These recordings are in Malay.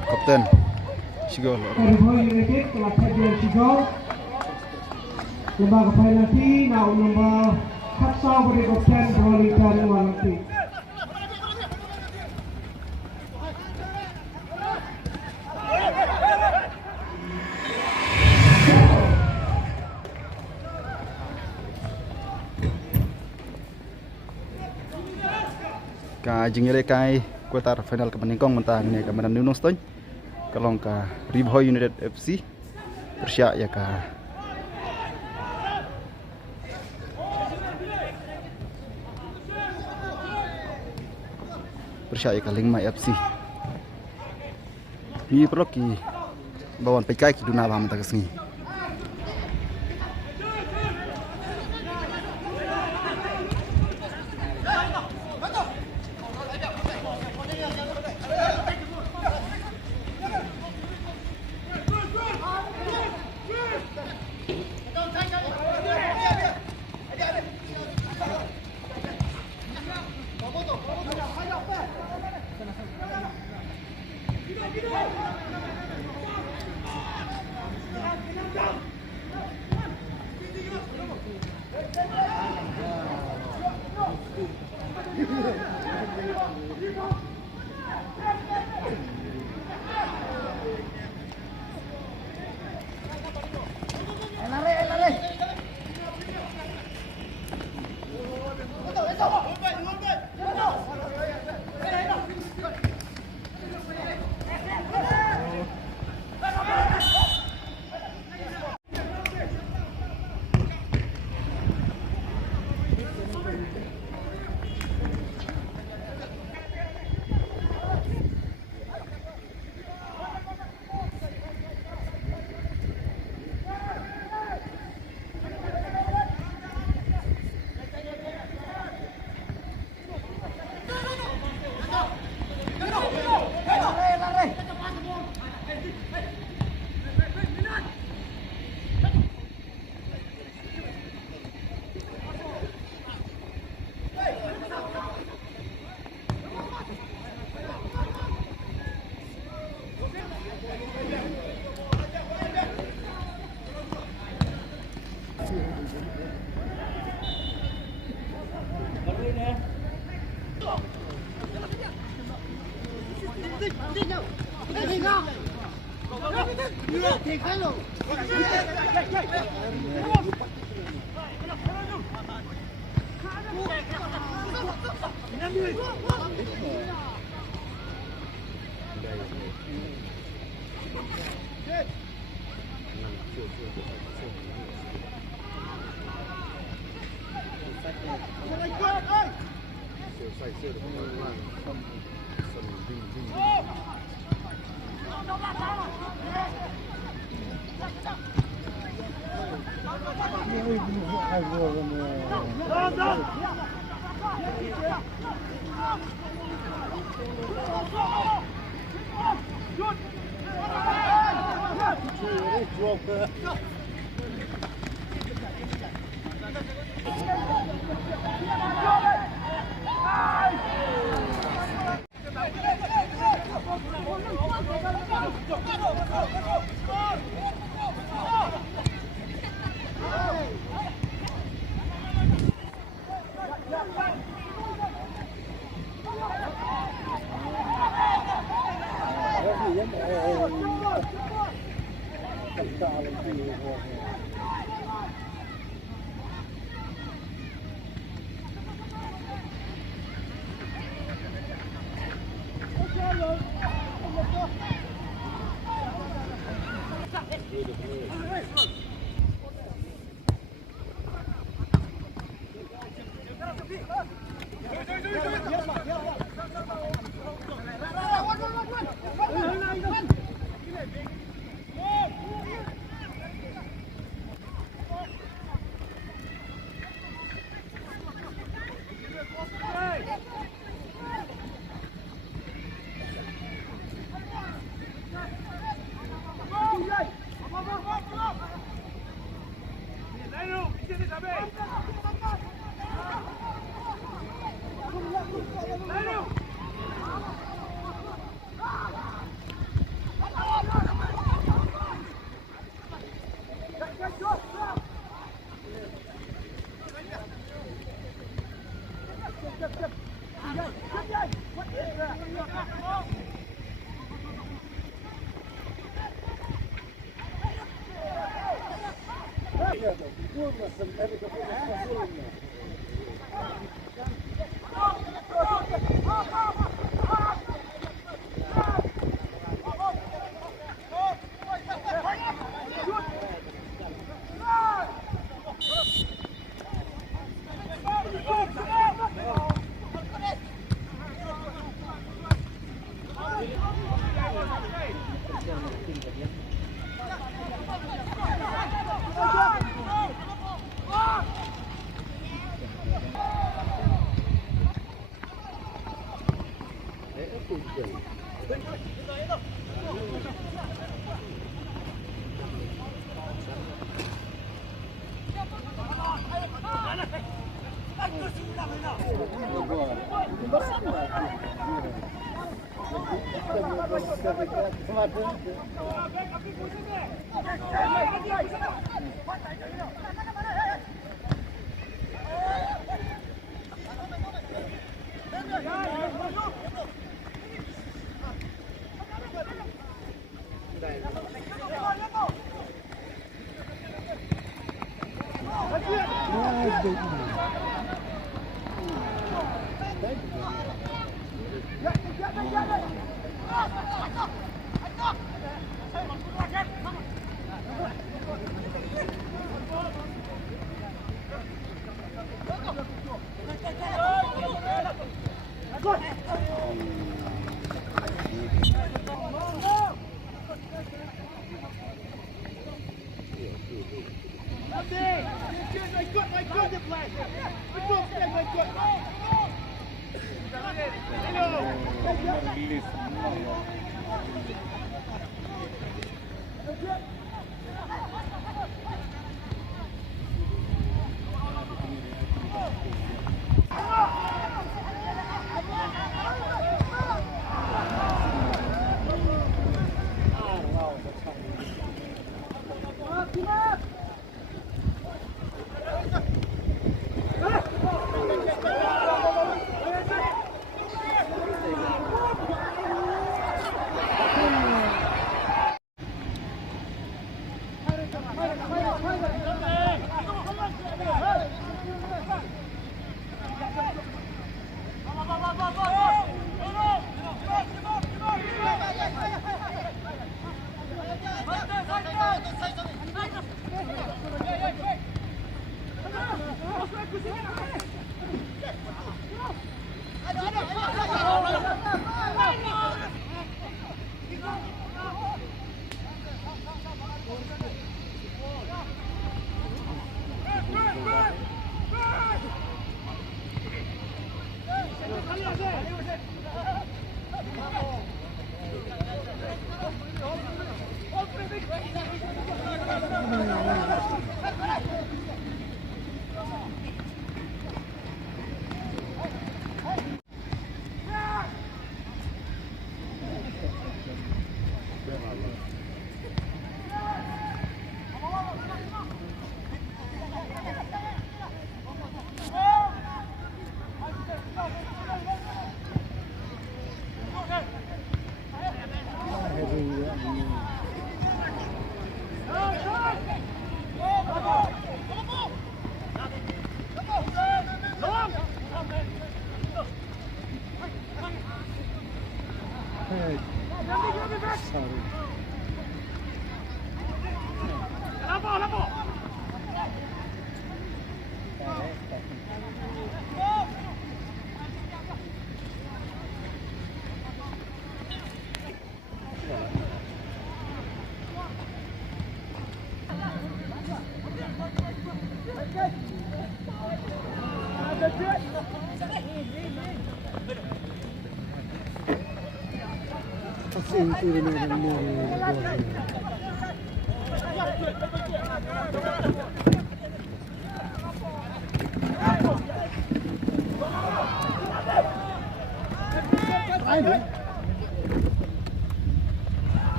shoot kapten Sigol. Ribuan United telah hadir Sigol. Lembaga penalti naun nombor Kapsau beri kapten Rolington Walanti. Ka jengele kai kuarter final ke meningkong mentang ni ke Medan Nunung Stone kalong ka Ribuan United FC Persya ya ka Persya ya ka Lingmai FC ni perlu ki bawan pekai ki duna ba mata kesni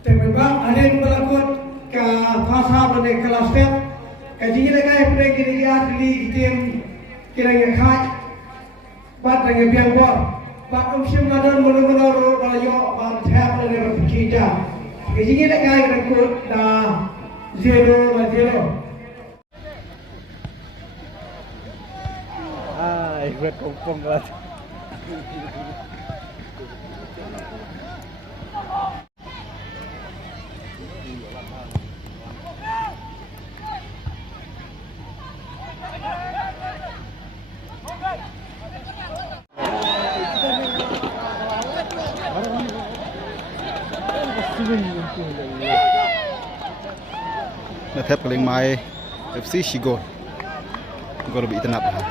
Tembak ada yang berlakon ke fasa pada kelas step. Kaji kita kan pada kiri atli tim kira yang khas. Bat dengan biang bor. Bat umsim ladan mula-mula rayo bat tap pada berfikir. Kaji kita kan rekod dah 0-0. Ikut kompong kelas. Nah, tap paling mai FC Shigol. Gol lebih tenat lah.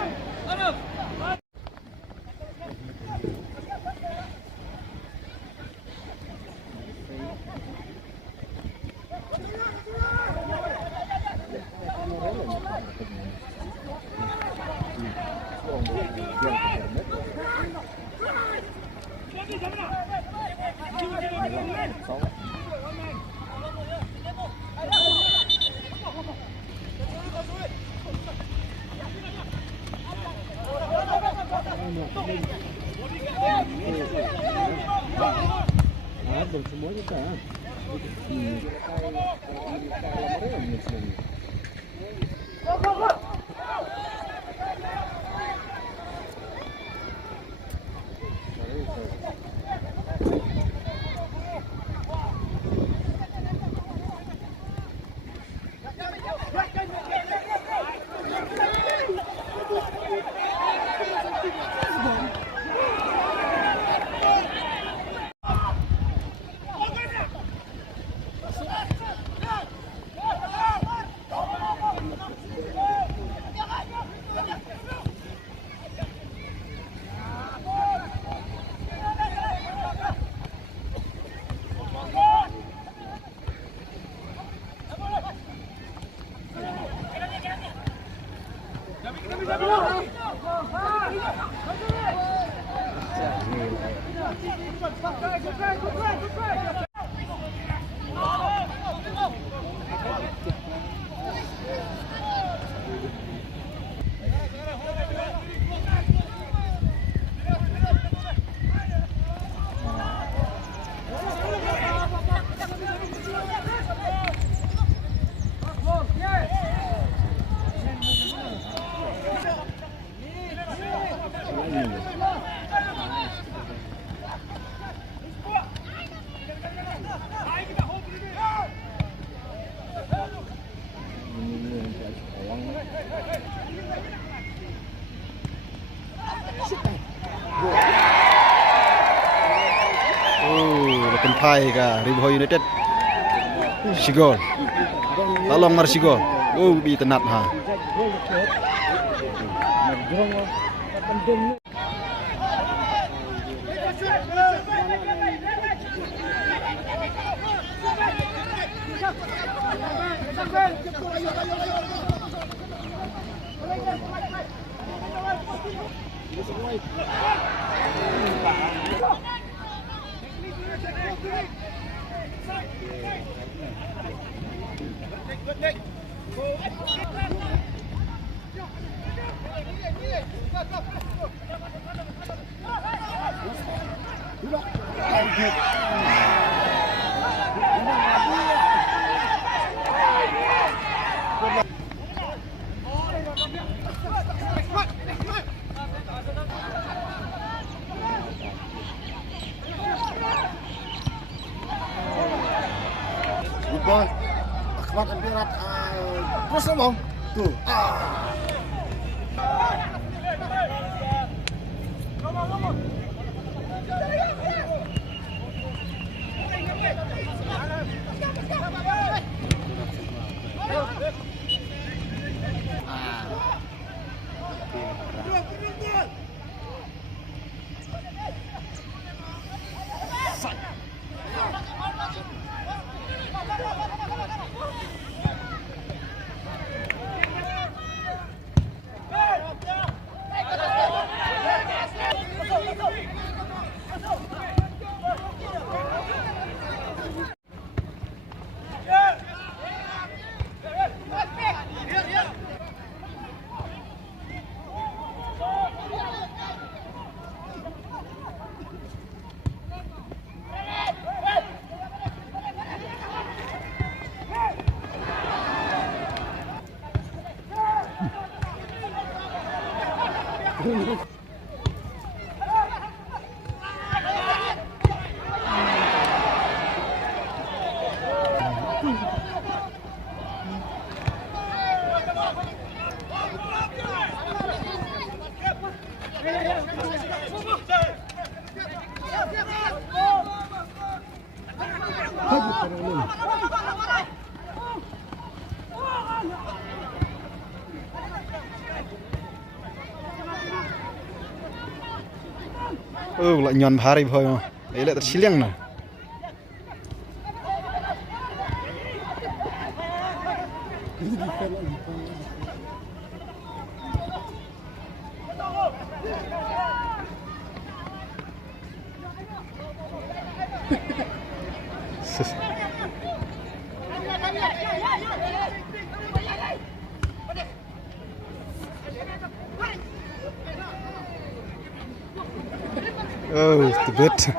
Belum semua kita. Lepen pai ka Riboh United Shigol. Tolong mar Shigol. Bi tenat ha. Bos, akhwat ampirat terus ngomong tuh. Lại nhon bhari bhoi ma. Ei lại tersilang na. Oh, tebet.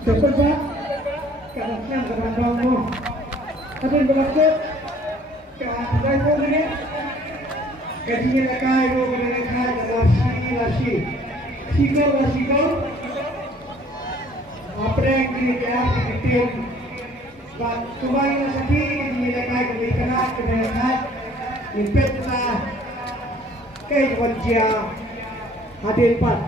Seperti kadang-kadang kadang-kadang tapi berlaku kadang-kadang ini kajian lekai lo lekai lasi sikol apa yang kita tim kembali lagi kajian lekai kebaikan kebaikan impetna kejadian hadir pat.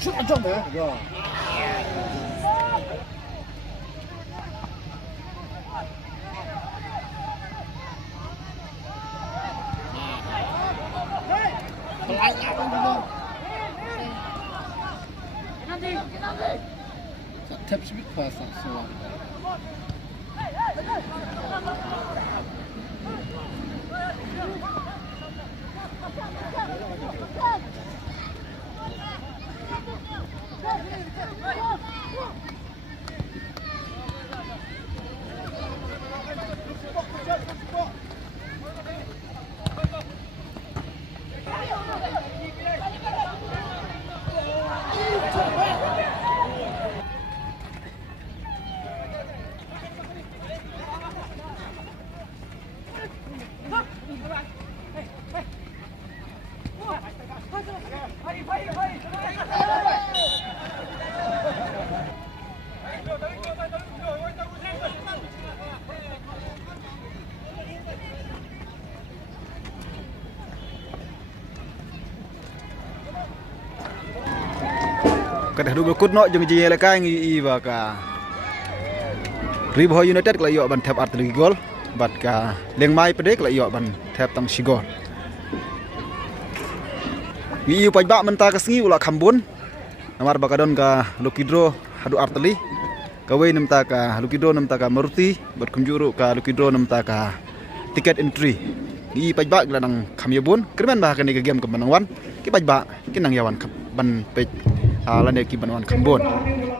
Shoot the jump there. Yeah. Tap speed pass so. Kadah dua kut nok jeng jeng lekai ngi iwa ka Ribho United kala yok ban tap arteri gol bat ka leng mai pede kala yok ban tap tang sigol ngi paj bak menta kasngi ula khambun namar bakadon ka Lukidro hadu arteli kawai nemta ka Lukidro nemta ka Maruti bat kumjuru ka Lukidro nemta ka tiket entry ngi paj bak la nang khamyabun kermen bah ka ni game ka banangwan ki paj bak kinang yawan ban pej lan ki banwan khambun